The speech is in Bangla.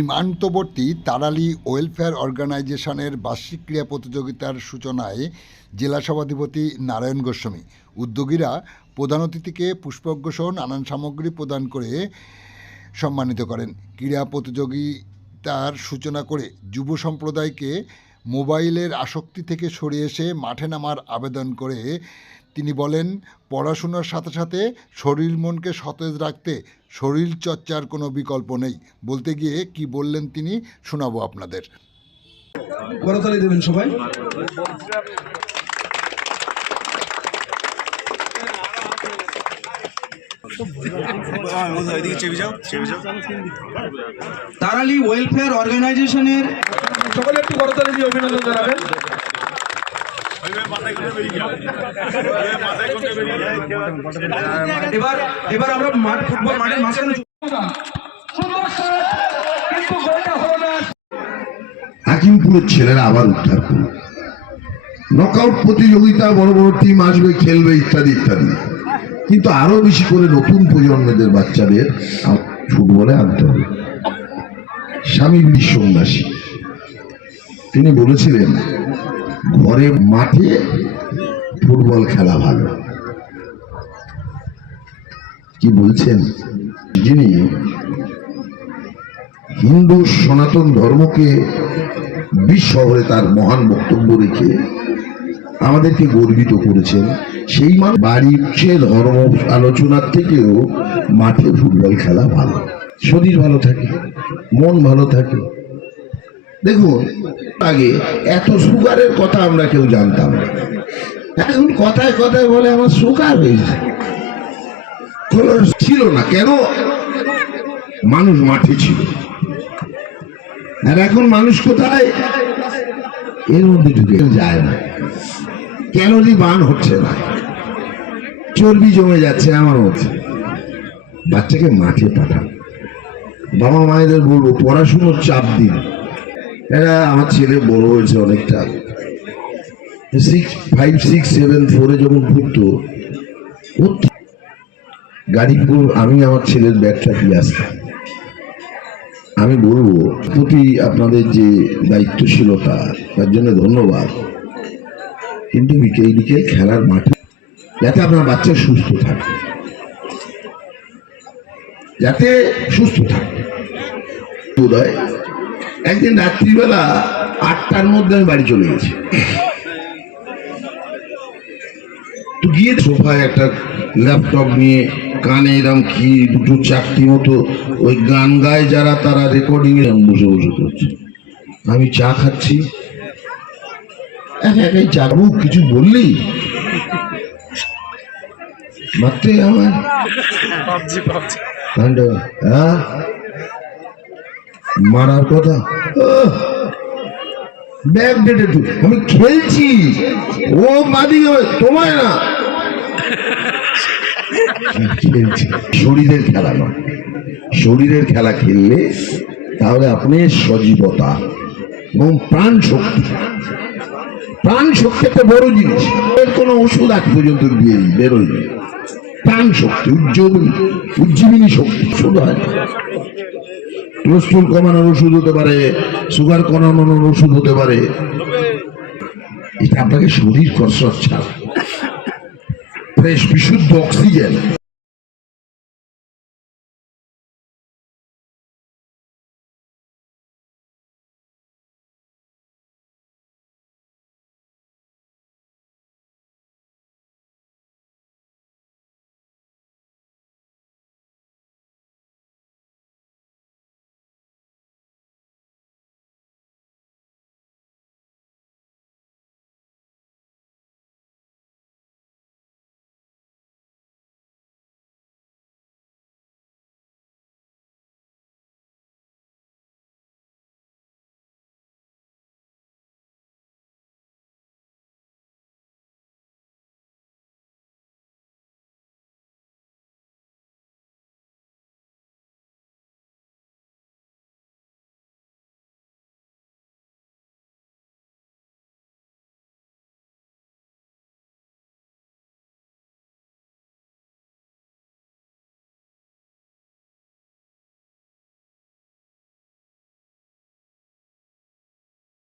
সীমান্তবর্তী তারালী ওয়েলফেয়ার অর্গানাইজেশনের বার্ষিক ক্রীড়া প্রতিযোগিতার সূচনায় জেলা সভাধিপতি নারায়ণ গোস্বামী উদ্যোগীরা প্রধান অতিথিকে পুষ্পজ্ঞ সহ নানান সামগ্রী প্রদান করে সম্মানিত করেন। ক্রীড়া প্রতিযোগিতার সূচনা করে যুব সম্প্রদায়কে মোবাইলের আসক্তি থেকে সরে এসে মাঠে নামার আবেদন করে তিনি বলেন, পড়াশোনার সাথে সাথে শরীর মনকে সতেজ রাখতে শরীর চর্চার কোনো বিকল্প নেই। বলতে গিয়ে কি বললেন তিনি শোনাবো আপনাদের। করতালি দেবেন সবাই। তারালী ওয়েলফেয়ার অর্গানাইজেশনের সকলে একটু করতালি দিয়ে অভিনন্দন জানাবেন। এবার আমরা ফুটবল মাঠের মাঝখানে হাকিমপুরের ছেলেরা আবার উদ্ধার করল। নকআউট প্রতিযোগিতা, বড় বড় টিম আসবে, খেলবে, ইত্যাদি ইত্যাদি। কিন্তু আরো বেশি করে নতুন প্রজন্মের বাচ্চাদের ফুটবলে আনতে হবে। স্বামী বিশ্বন্যাসী তিনি বলেছিলেন, ঘরে মাঠে ফুটবল খেলা ভালো। কি বলছেন? যিনি হিন্দু সনাতন ধর্মকে বিশ্ব শহরে তার মহান বক্তব্য রেখে আমাদেরকে গর্বিত করেছেন, সেই বাড়ির চেয়ে ধর্ম আলোচনার থেকেও মাঠে ফুটবল খেলা ভালো। শরীর ভালো থাকে, মন ভালো থাকে। দেখুন, আগে এত সুগারের কথা আমরা কেউ জানতাম না। এখন কথায় কথায় বলে আমার সুগার হয়েছে, ছিল না। কেন? মানুষ মাঠে ছিল। আর এখন মানুষ কোথায়? এর মধ্যে ঢুকে যায় না, ক্যালোরি বার্ন হচ্ছে না, চর্বি জমে যাচ্ছে আমার মধ্যে। বাচ্চাকে মাঠে পাঠান। বাবা মায়েদের বলবো, পড়াশুনোর চাপ দিন। এরা আমার ছেলে বড় হয়েছে অনেকটা, 5, 6, 7, 4 যখন পড়তো, গাড়িপুর আমি আমার ছেলের ব্যাগটা দিয়ে আসতাম। আমি বলবো, প্রতি আপনাদের যে দায়িত্বশীলতা, তার জন্য ধন্যবাদ। কিন্তু বিকেল বিকেল খেলার মাঠে যাতে আপনার বাচ্চা সুস্থ থাকে, যাতে সুস্থ থাকে। বোধহয় একদিন রাত্রিবেলা 8টার মধ্যে আমি বাড়ি চলে গেছি। তো গিয়ে সোফায় একটা ল্যাপটপ নিয়ে কানে এরম কি 2-4টি মতো ওই গান গায় যারা, তারা রেকর্ডিং এ বসে বসে করছে। আমি চা খাচ্ছি, একাই যাবো, কিছু বললি মাত্র আমার মারার কথা। ব্যাগ ডেটে আমি খেলছি, ও বাদি তোমায় না, খেলছি। শরীরের খেলা নয়। শরীরের খেলা খেললে তাহলে আপনি সজীবতা এবং প্রাণ শক্তি, প্রাণ শক্তি একটা বড় জিনিস। এর কোনো ওষুধ আজ পর্যন্ত বেরোয়নি। প্রাণ শক্তি, উজ্জীবিনী শক্তি শুধু হয় না। কোলেস্ট্রল কমানোর ওষুধ হতে পারে, সুগার কমানোর ওষুধ হতে পারে। এটা আপনাকে শরীর কসরত ছাড়া, ফ্রেশ বিশুদ্ধ অক্সিজেন